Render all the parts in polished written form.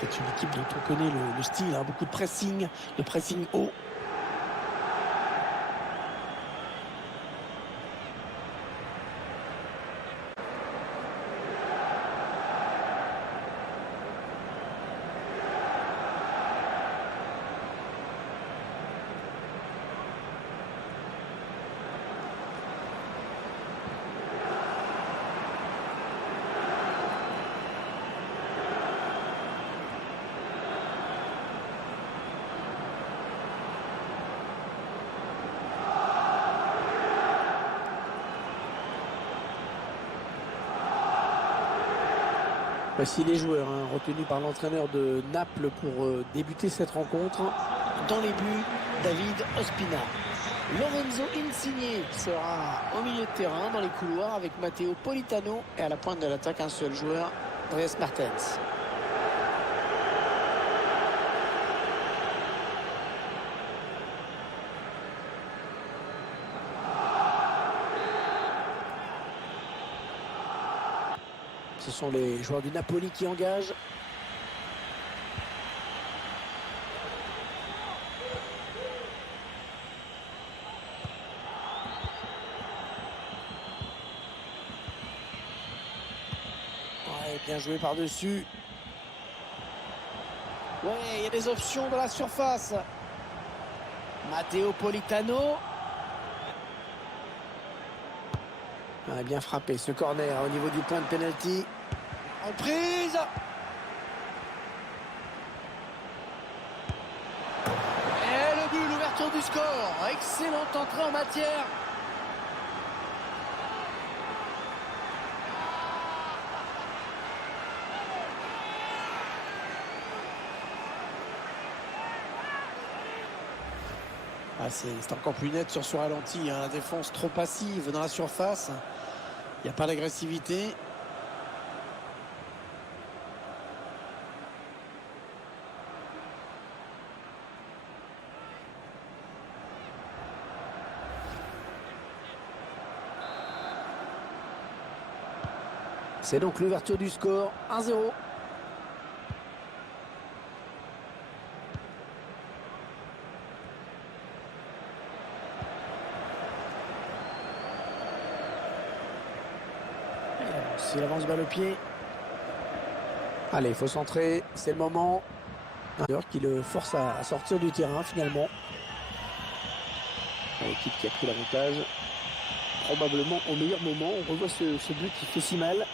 C'est une équipe dont on connaît le style, hein, beaucoup de pressing haut. Voici les joueurs retenus par l'entraîneur de Naples pour débuter cette rencontre. Dans les buts, David Ospina. Lorenzo Insigne sera au milieu de terrain dans les couloirs avec Matteo Politano. Et à la pointe de l'attaque, un seul joueur, Dries Mertens. Ce sont les joueurs du Napoli qui engagent. Ouais, bien joué par-dessus. Ouais, il y a des options dans la surface. Matteo Politano. Ah, bien frappé ce corner au niveau du point de pénalty. Reprise. Et le but, l'ouverture du score. Excellente entrée en matière. Ah, c'est encore plus net sur ce ralenti. La défense trop passive dans la surface. Il n'y a pas d'agressivité. C'est donc l'ouverture du score, 1-0. Il avance balle au pied. Allez, il faut centrer, c'est le moment. Qui le force à sortir du terrain finalement. L'équipe qui a pris l'avantage. Probablement au meilleur moment. On revoit ce but qui fait si mal.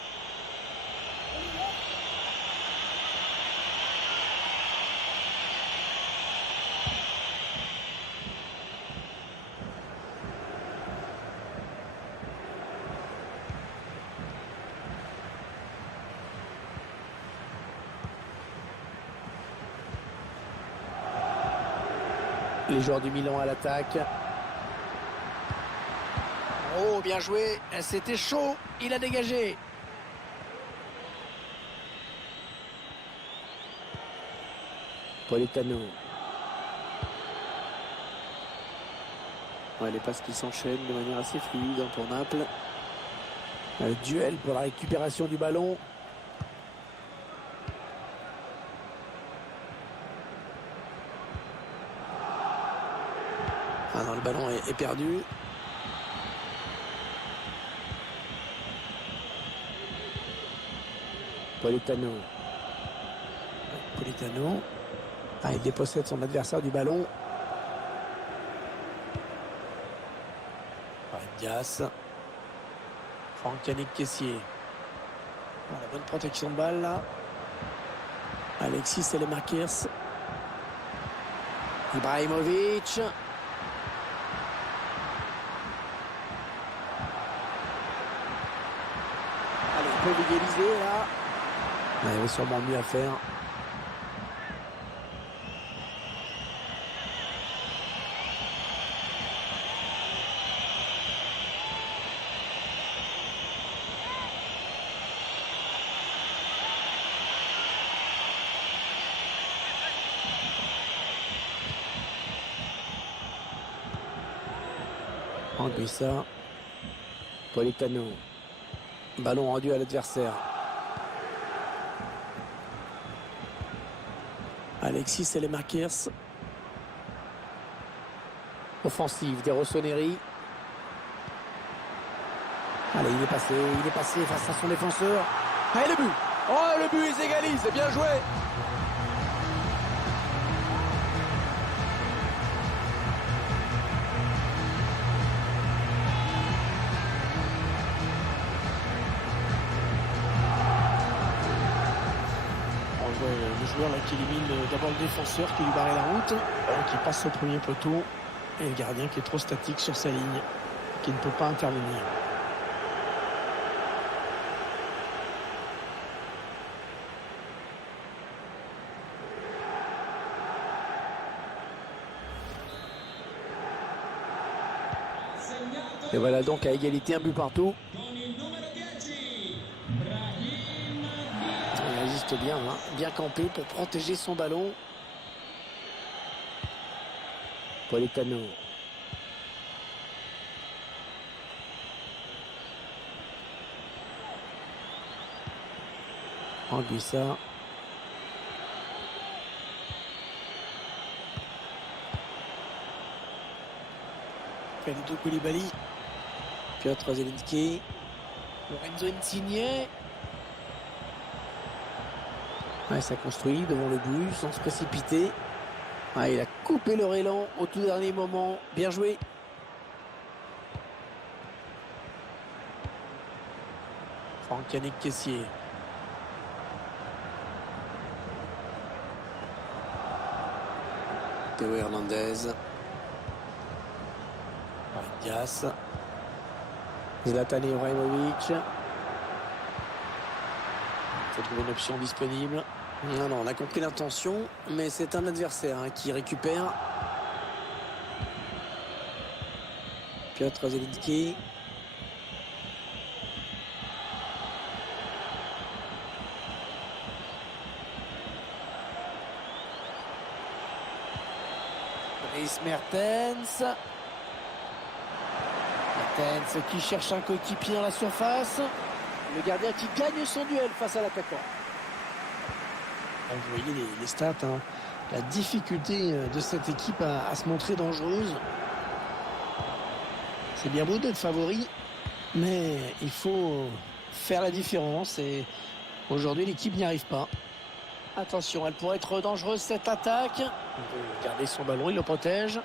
Les joueurs du Milan à l'attaque. Oh, bien joué. C'était chaud. Il a dégagé. Politano. Ouais, les passes qui s'enchaînent de manière assez fluide pour Naples. Le duel pour la récupération du ballon. Ah non, le ballon est perdu. Politano. Ah, il dépossède son adversaire du ballon. Dias. Franck Yannick Kessié. Ah, la bonne protection de balle là. Alexis Selemakers. Ibrahimovic. Allez, on peut égaliser là. Il y avait sûrement mieux à faire. Anguissa. Politano. Ballon rendu à l'adversaire. Alexis Saelemaekers. Offensive des Rossoneri. Allez, il est passé face à son défenseur. Ah, et le but! Oh, le but, ils égalisent, c'est bien joué! On voit le joueur là qui élimine d'abord le défenseur qui lui barrait la route, qui passe au premier poteau, et le gardien qui est trop statique sur sa ligne, qui ne peut pas intervenir. Et voilà donc à égalité, un but partout. Il résiste bien, hein, bien campé pour protéger son ballon. Politano. Anguissa. Kalidou Koulibaly. Piotr Zielinski. Lorenzo Insigne. Ouais, ça construit devant le but sans se précipiter. Ah, il a coupé leur élan au tout dernier moment. Bien joué. Franck Yannick Kessié. Théo Hernandez. Dias. Zlatan Ibrahimovic. Il faut trouver une option disponible. Non, on a compris l'intention, mais c'est un adversaire qui récupère. Piotr Zielinski. Dries Mertens. Mertens qui cherche un coéquipier dans la surface. Le gardien qui gagne son duel face à l'attaquant. Vous voyez les stats, hein. La difficulté de cette équipe à se montrer dangereuse. C'est bien beau d'être favori, mais il faut faire la différence et aujourd'hui l'équipe n'y arrive pas. Attention, elle pourrait être dangereuse cette attaque. Il veut garder son ballon, il le protège.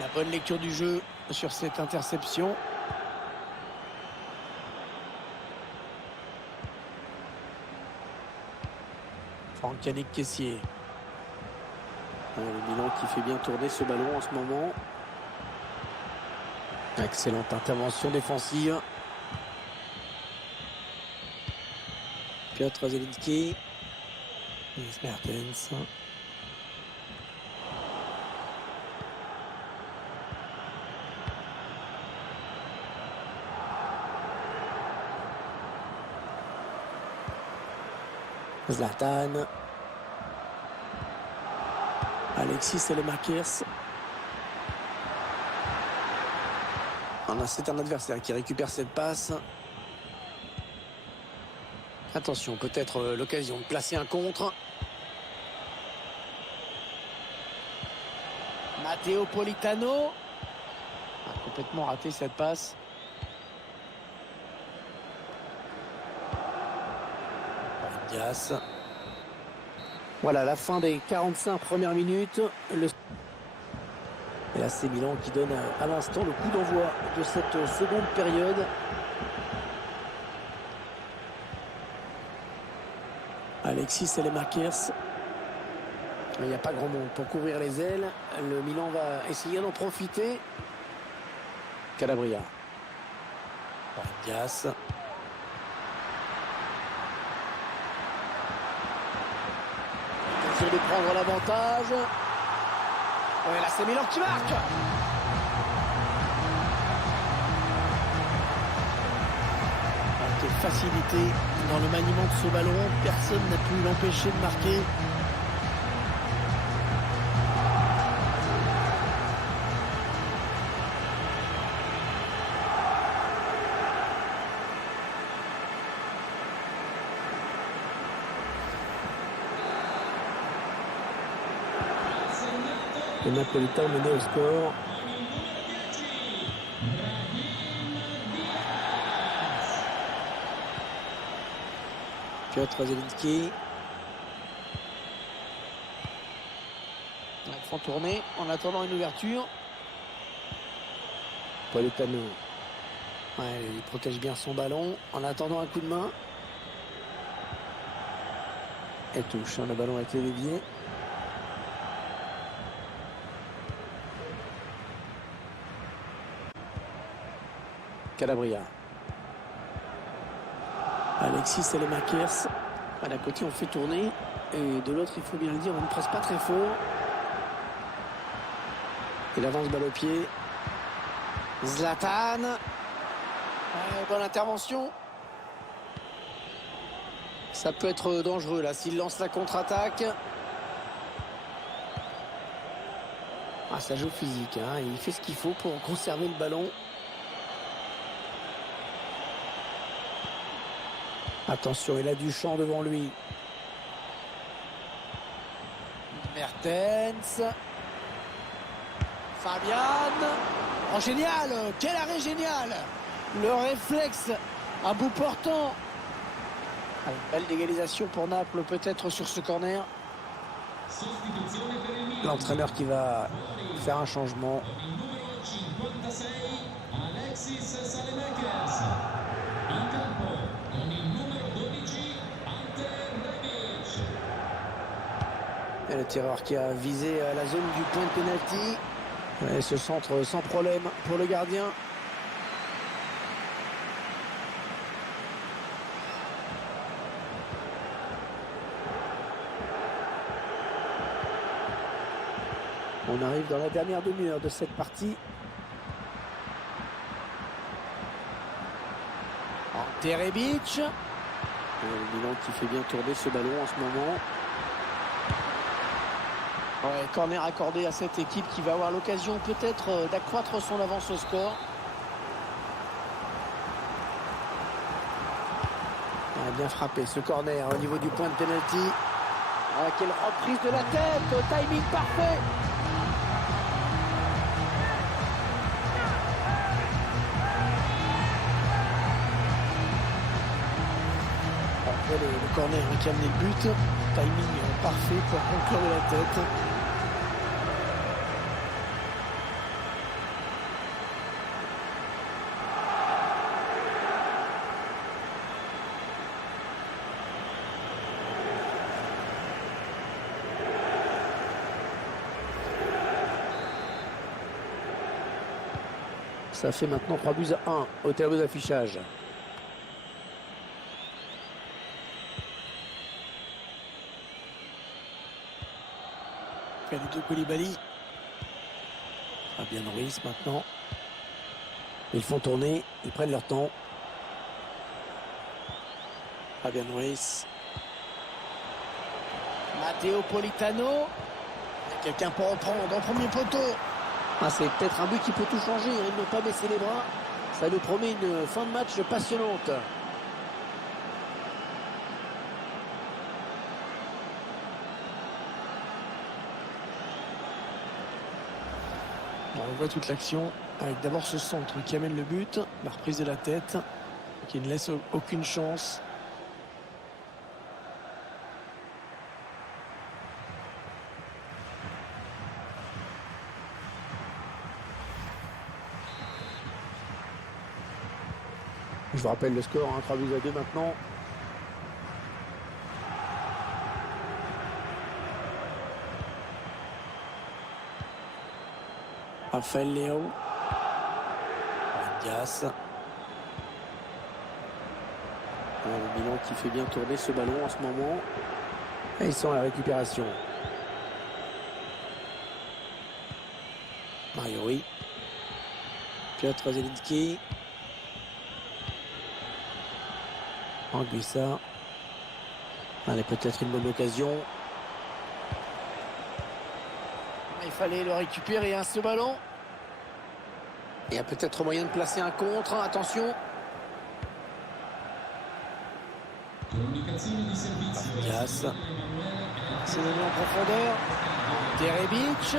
La bonne lecture du jeu sur cette interception. Franck Yannick Kessié. Le Milan qui fait bien tourner ce ballon en ce moment. Excellente intervention défensive. Piotr Zielinski. Dries Mertens. Zlatan. Alexis Saelemaekers. C'est un adversaire qui récupère cette passe. Attention, peut-être l'occasion de placer un contre. Matteo Politano a complètement raté cette passe. Dias. Voilà la fin des 45 premières minutes. Et là c'est Milan qui donne à l'instant le coup d'envoi de cette seconde période. Alexis Saelemaekers. Il n'y a pas grand monde pour couvrir les ailes. Le Milan va essayer d'en profiter. Calabria. Dias. De prendre l'avantage. Ouais, là c'est Milan qui marque. Quelle facilité dans le maniement de ce ballon. Personne n'a pu l'empêcher de marquer. Les Napolitains menés au score. Piotr Zielinski. Ils font tourner en attendant une ouverture. Politano. Ouais, il protège bien son ballon en attendant un coup de main. Et touche, le ballon a été dévié. Calabria. Alexis Selemakers. À la côté, on fait tourner. Et de l'autre, il faut bien le dire, on ne presse pas très fort. Il avance balle au pied. Zlatan. Ouais, bonne intervention. Ça peut être dangereux là s'il lance la contre-attaque. Ah, ça joue physique, hein. Il fait ce qu'il faut pour conserver le ballon. Attention, il a du champ devant lui. Mertens. Fabian. Oh, génial! Quel arrêt génial! Le réflexe à bout portant. Allez, belle d'égalisation pour Naples, peut-être sur ce corner. L'entraîneur qui va faire un changement. Et le tireur qui a visé la zone du point de pénalty. Et ce centre sans problème pour le gardien. On arrive dans la dernière demi-heure de cette partie. Terebic. Milan qui fait bien tourner ce ballon en ce moment. Ouais, corner accordé à cette équipe qui va avoir l'occasion peut-être d'accroître son avance au score. Il a bien frappé ce corner au niveau du point de pénalty. Ah, quelle reprise de la tête, timing parfait. Après le corner qui a amené le but, timing parfait pour conclure de la tête. Ça fait maintenant 3-1 au tableau d'affichage. Kalidou Koulibaly. Fabian Ruiz maintenant. Ils font tourner, ils prennent leur temps. Fabian Ruiz. Matteo Politano. Il y a quelqu'un pour reprendre dans le premier poteau. Ah, c'est peut-être un but qui peut tout changer. Ils n'ont pas baissé les bras. Ça nous promet une fin de match passionnante. On voit toute l'action avec d'abord ce centre qui amène le but, la reprise de la tête, qui ne laisse aucune chance. Je vous rappelle le score, 3-2 maintenant. Raphaël Léo. Dias. Le Milan qui fait bien tourner ce ballon en ce moment. Et ils sont à la récupération. Mariori. Piotr Zielinski. Anguissa. Allez, peut-être une bonne occasion. Il fallait le récupérer, ce ballon. Il y a peut-être moyen de placer un contre. Attention. Dias. C'est donné en profondeur. Terebic.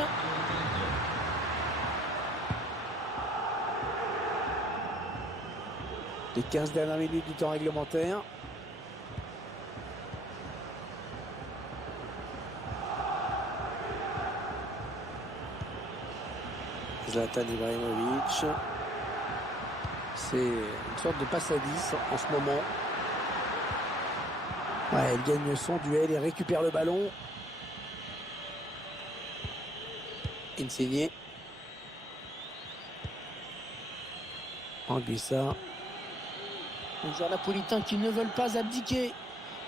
Les 15 dernières minutes du temps réglementaire. Zlatan Ibrahimovic. C'est une sorte de passe à 10 en ce moment. Ouais, elle gagne son duel et récupère le ballon. Insigne. Anguissa. Les joueurs napolitains qui ne veulent pas abdiquer.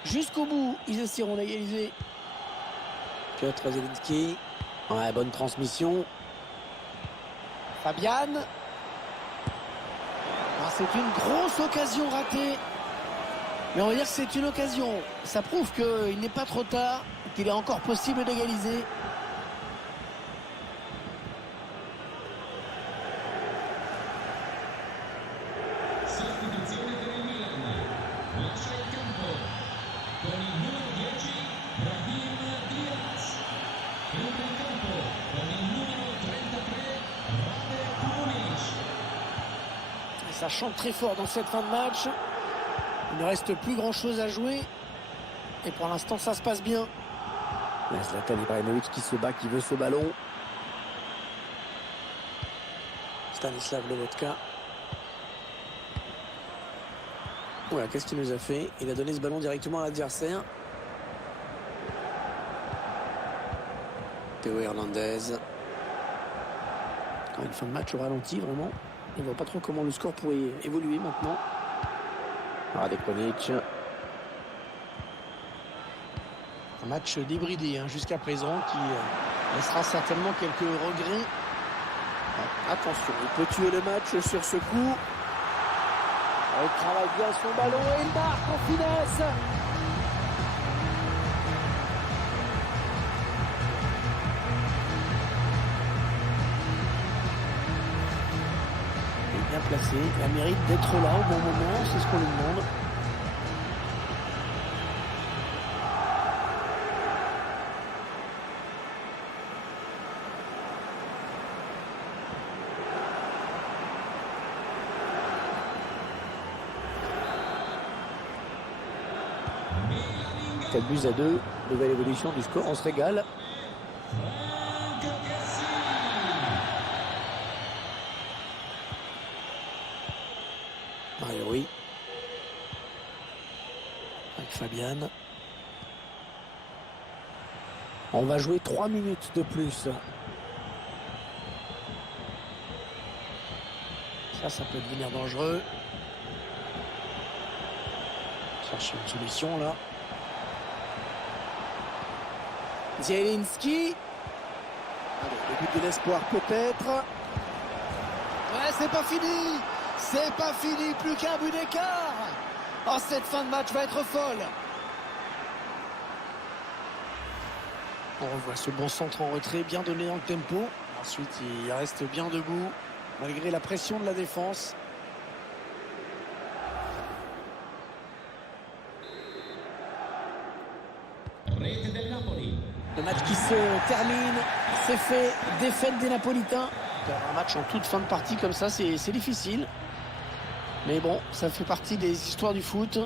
Jusqu'au bout, ils essaieront d'égaliser. Piotr Zielinski. Ouais, bonne transmission. Fabian. C'est une grosse occasion ratée. Mais on va dire que c'est une occasion. Ça prouve qu'il n'est pas trop tard, qu'il est encore possible d'égaliser. Ça chante très fort dans cette fin de match. Il ne reste plus grand chose à jouer. Et pour l'instant, ça se passe bien. Zlatan Ibrahimovic qui se bat, qui veut ce ballon. Stanislav Lobotka. Voilà, qu'est-ce qu'il nous a fait? Il a donné ce ballon directement à l'adversaire. Théo Hernandez. Une fin de match au ralenti, vraiment. Il ne voit pas trop comment le score pourrait évoluer maintenant. Radekonic. Un match débridé jusqu'à présent qui laissera certainement quelques regrets. Attention, il peut tuer le match sur ce coup. Il travaille bien son ballon et il marque en finesse. Il est bien placé, il a mérite d'être là au bon moment, c'est ce qu'on lui demande. Quatre buts à 2, nouvelle évolution du score, on se régale. Mario Rui. Avec Fabian. On va jouer 3 minutes de plus. Ça peut devenir dangereux. Chercher une solution là. Zielinski. Allez, le but de l'espoir peut-être. Ouais, c'est pas fini. C'est pas fini, plus qu'un but d'écart. Oh, cette fin de match va être folle. On revoit ce bon centre en retrait, bien donné dans le tempo. Ensuite, il reste bien debout, malgré la pression de la défense. Le match qui se termine, c'est fait, défaite des Napolitains. Un match en toute fin de partie comme ça, c'est difficile. Mais bon, ça fait partie des histoires du foot.